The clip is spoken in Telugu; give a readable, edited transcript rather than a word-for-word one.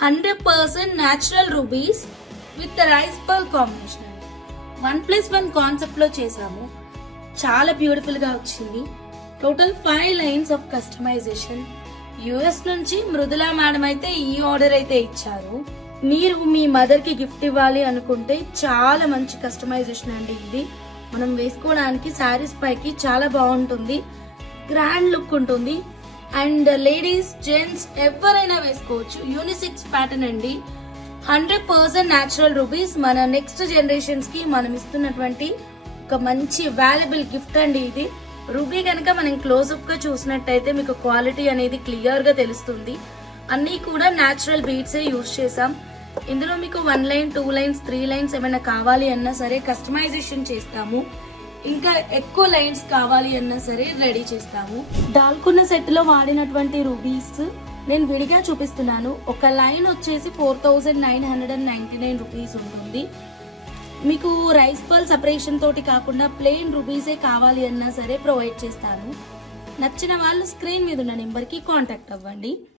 100% natural rubies with the rice pearl combination. 1+1 concept లో చేసాము. చాలా బ్యూటిఫుల్ గా వచ్చింది. Total 5 lines of customization. US నుంచి మృదులా మేడం అయితే ఈ ఆర్డర్ అయితే ఇచ్చారు. మీరు మీ మదర్ కి గిఫ్ట్ ఇవ్వాలి అనుకుంటే చాలా మంచి కస్టమైజేషన్ అండి ఇది. మనం వేసుకోవడానికి శారీస్ పైకి చాలా బాగుంటుంది, గ్రాండ్ లుక్ ఉంటుంది. అండ్ లేడీస్ జెంట్స్ ఎవరైనా వేసుకోవచ్చు. యూనిసెక్స్ ప్యాటర్న్ అండి. 100% న్యాచురల్ రూబీస్. మన నెక్స్ట్ జనరేషన్స్ కి మనం ఇస్తున్నటువంటి ఒక మంచి వాల్యుబుల్ గిఫ్ట్ అండి ఇది. రూబీ కనుక మనం క్లోజ్అప్ గా చూసినట్టయితే మీకు క్వాలిటీ అనేది క్లియర్ గా తెలుస్తుంది. అన్ని కూడా న్యాచురల్ బీడ్స్ యూజ్ చేసాం. ఇందులో మీకు 1 లైన్ 2 లైన్స్ 3 లైన్స్ ఏమైనా కావాలి అన్నా సరే కస్టమైజేషన్ చేస్తాము. ఇంకా ఎక్కువ లైన్స్ కావాలి అన్నా సరే రెడీ చేస్తాము. దాల్కున్న సెట్ లో వాడినటువంటి రూబీస్ నేను విడిగా చూపిస్తున్నాను. ఒక లైన్ వచ్చేసి 4999 రూపీస్ ఉంటుంది. మీకు రైస్ పర్ల్ సపరేషన్ తోటి కాకుండా ప్లెయిన్ రూబీసే కావాలి అన్నా సరే ప్రొవైడ్ చేస్తాను. నచ్చిన వాళ్ళు స్క్రీన్ మీద ఉన్న నెంబర్ కి కాంటాక్ట్ అవ్వండి.